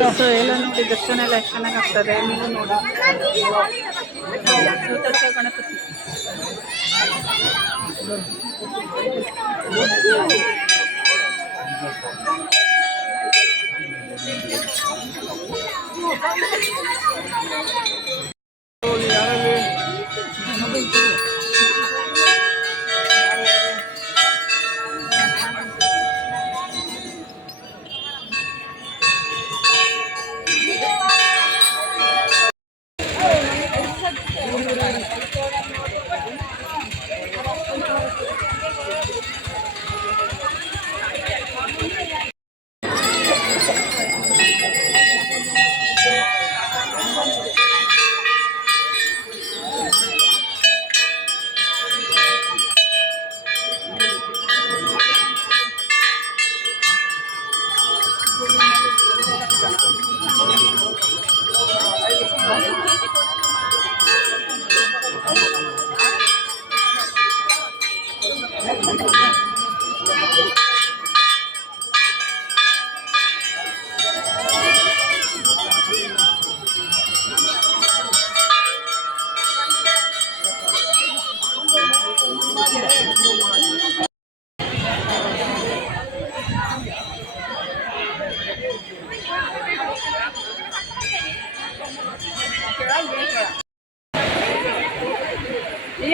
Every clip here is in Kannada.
ಸೊ ಎಲ್ಲ ನೋಡಿ ದರ್ಶನ ಎಲ್ಲ ಎಷ್ಟು ಚೆನ್ನಾಗಿ ಆಗ್ತದೆ. ನೀವು ನೋಡಿ ಸೌತಡ್ಕ ಗಣಪತಿ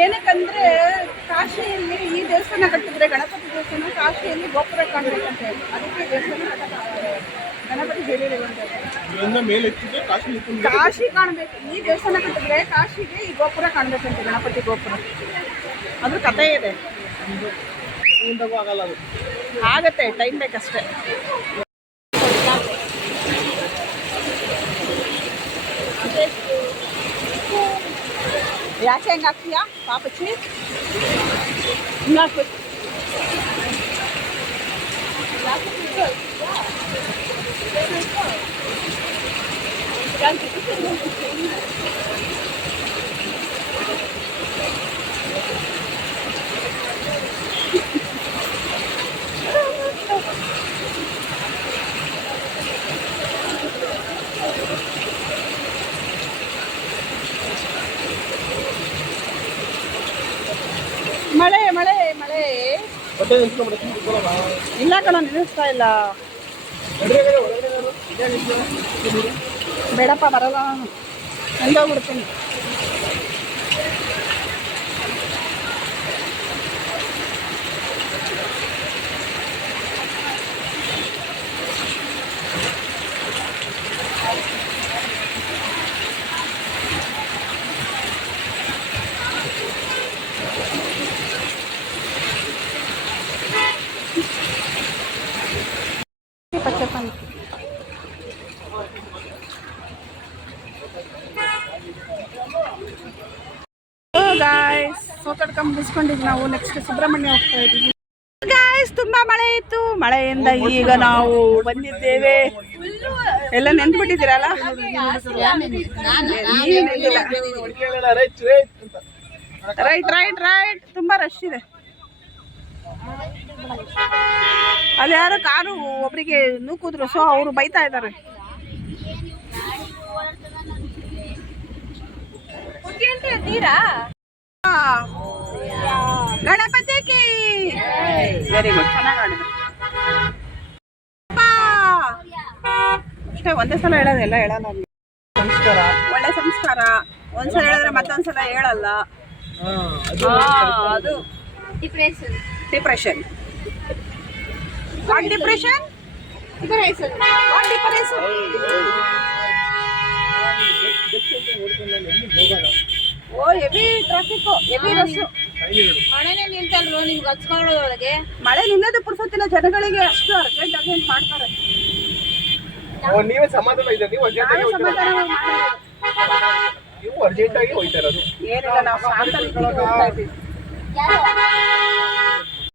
ಏನಕ್ಕಂದ್ರೆ ಕಾಶಿಯಲ್ಲಿ ಈ ದೇವಸ್ಥಾನ ಕಟ್ಟಿದ್ರೆ ಗಣಪತಿ ದೇವಸ್ಥಾನ ಕಾಶಿಯಲ್ಲಿ ಗೋಪುರ ಕಾಣಬೇಕಂತ ಹೇಳಿ ಅದಕ್ಕೆ ದೇವಸ್ಥಾನ ಗಣಪತಿ ಕಾಶಿ ಕಾಣಬೇಕು. ಈ ದೇವಸ್ಥಾನ ಕಟ್ಟಿದ್ರೆ ಕಾಶಿಗೆ ಈ ಗೋಪುರ ಕಾಣಬೇಕಂತೆ, ಗಣಪತಿ ಗೋಪುರ. ಅದ್ರ ಕಥೆ ಇದೆ, ಆಗತ್ತೆ, ಟೈಮ್ ಬೇಕಷ್ಟೇ. ಯಾಕೆ ಹೆಂಗೆ ಆಗ್ತೀಯಾ ಪಾಪಚ್ಚಿ? ಹಿಂಗಾಕ್ಬೇಕು. ಮಳೆ ಮಳೆ ಮಳೆ ಇಲ್ಲ ಕಣ, ನಿಲ್ಲಿಸ್ತಾ ಇಲ್ಲ. ಬೇಡಪ್ಪ, ಬರಲ್ಲ, ಎಂದೋಗ್ಬಿಡ್ತೀನಿ. ಪಚ್ಚಪ್ಪನ್ ಗಾಯ್ಸ್, ಸೋತಡ್ಕ ಮುಗಿಸ್ಕೊಂಡಿದ್ವಿ ನಾವು. ನೆಕ್ಸ್ಟ್ ಸುಬ್ರಹ್ಮಣ್ಯ ಹೋಗ್ತಾ ಇದ್ದೀವಿ ಗಾಯ್ಸ್. ತುಂಬಾ ಮಳೆ ಇತ್ತು, ಮಳೆಯಿಂದ ಈಗ ನಾವು ಬಂದಿದ್ದೇವೆ. ಎಲ್ಲ ನೆಂದ್ಬಿಟ್ಟಿದ್ದೀರಲ್ಲ? ರೈಟ್ ರೈಟ್ ರೈಟ್, ತುಂಬಾ ರಶ್ ಇದೆ. ಅಲ್ಲಿ ಯಾರೋ ಕಾರು ಒಬ್ರಿಗೆ ನೂಕಿದ್ರು, ಸೊ ಅವರು ಬೈತಾ ಇದ್ದಾರೆ. ಗಣಪತಿಗೆ ವೆರಿ ಗುಡ್, ಚೆನ್ನಾಗಿ ಆಡಿದ್ರು ಅಷ್ಟೇ. ಒಂದೇ ಸಲ ಹೇಳೋದು, ಎಲ್ಲ ಹೇಳಲ್ಲ. ಸಂಸ್ಕಾರ, ಒಳ್ಳೆ ಸಂಸ್ಕಾರ. ಒಂದ್ಸಲ ಹೇಳಿದ್ರೆ ಮತ್ತೊಂದ್ಸಲ ಹೇಳಲ್ಲ. ಅದು depression. What depression? What depression? Oh, heavy traffic, heavy rush. ಮಳೆನೇ ನಿಲ್ತಲ್ವ ನಿಮ್ಗೆ ಹಚ್ಕೊಳ್ಳೋದೊಳಗೆ? ಮಳೆ ನಿಲ್ಲೋದು ಪುರ್ಸೊತ್ತಿನ ಜನಗಳಿಗೆ, ಅಷ್ಟು ಅರ್ಜೆಂಟ್ ಮಾಡ್ತಾರೆ. ನೀವೇ ಸಮಾಧಾನ ಇದೆ, ನೀವು ಅರ್ಜೆಂಟ್ ಆಗಿ ಹೋಗ್ತಾ ಇರೋದು. ಏನಿಲ್ಲ, ನಾವು ಶಾಂತ ರೀತಿಗೆ ಹೋಗ್ತಾ ಇದ್ದೀವಿ.